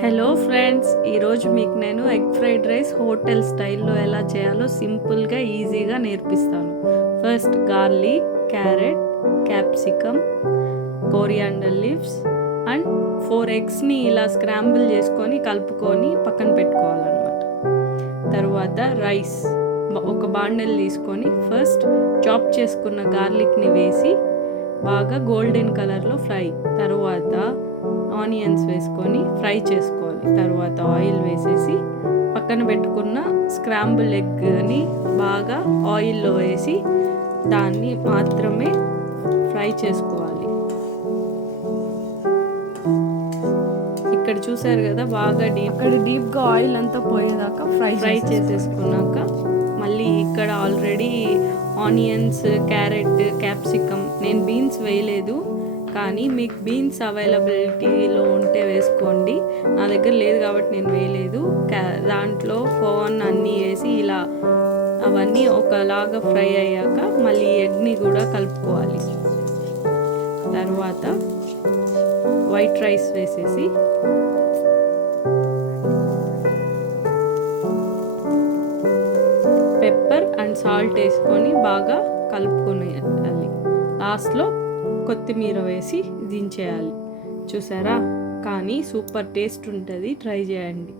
Hello friends, ఈరోజు మీకు నేను ఎగ్ ఫ్రైడ్ రైస్ హోటల్ స్టైల్లో ఎలా చేయాలో సింపుల్గా ఈజీగా నేర్పిస్తాను. First garlic, carrot, capsicum, coriander leaves and 4 ఎగ్స్ని ఇలా స్క్రాంబుల్ చేసుకొని కలుపుకొని పక్కన పెట్టుకోవాలన్నమాట. తర్వాత రైస్ ఒక బాండెల్ తీసుకొని ఫస్ట్ చాప్ చేసుకున్న గార్లిక్ని వేసి బాగా గోల్డెన్ కలర్లో ఫ్రై, తర్వాత ఆనియన్స్ వేసుకొని ఫ్రై చేసుకోవాలి. తర్వాత ఆయిల్ వేసేసి పక్కన పెట్టుకున్న స్క్రాంబుల్ ఎగ్ని బాగా ఆయిల్లో వేసి దాన్ని మాత్రమే ఫ్రై చేసుకోవాలి. ఇక్కడ చూసారు కదా, బాగా డీప్గా ఆయిల్ అంతా పోయేదాకా ఫ్రై చేసేసుకున్నాక మళ్ళీ ఇక్కడ ఆల్రెడీ ఆనియన్స్, క్యారెట్, క్యాప్సికమ్, నేను బీన్స్ వేయలేదు, కానీ మీకు బీన్స్ అవైలబిలిటీలో ఉంటే వేసుకోండి. నా దగ్గర లేదు కాబట్టి నేను వేయలేదు. దాంట్లో కార్న్ అన్నీ వేసి ఇలా అవన్నీ ఒకలాగా ఫ్రై అయ్యాక మళ్ళీ ఎగ్ని కూడా కలుపుకోవాలి. తర్వాత వైట్ రైస్ వేసేసి పెప్పర్ అండ్ సాల్ట్ వేసుకొని బాగా కలుపుకునేయాలి. లాస్ట్లో కొత్తిమీర వేసి దించేయాలి. చూసారా, కానీ సూపర్ టేస్ట్ ఉంటుంది, ట్రై చేయండి.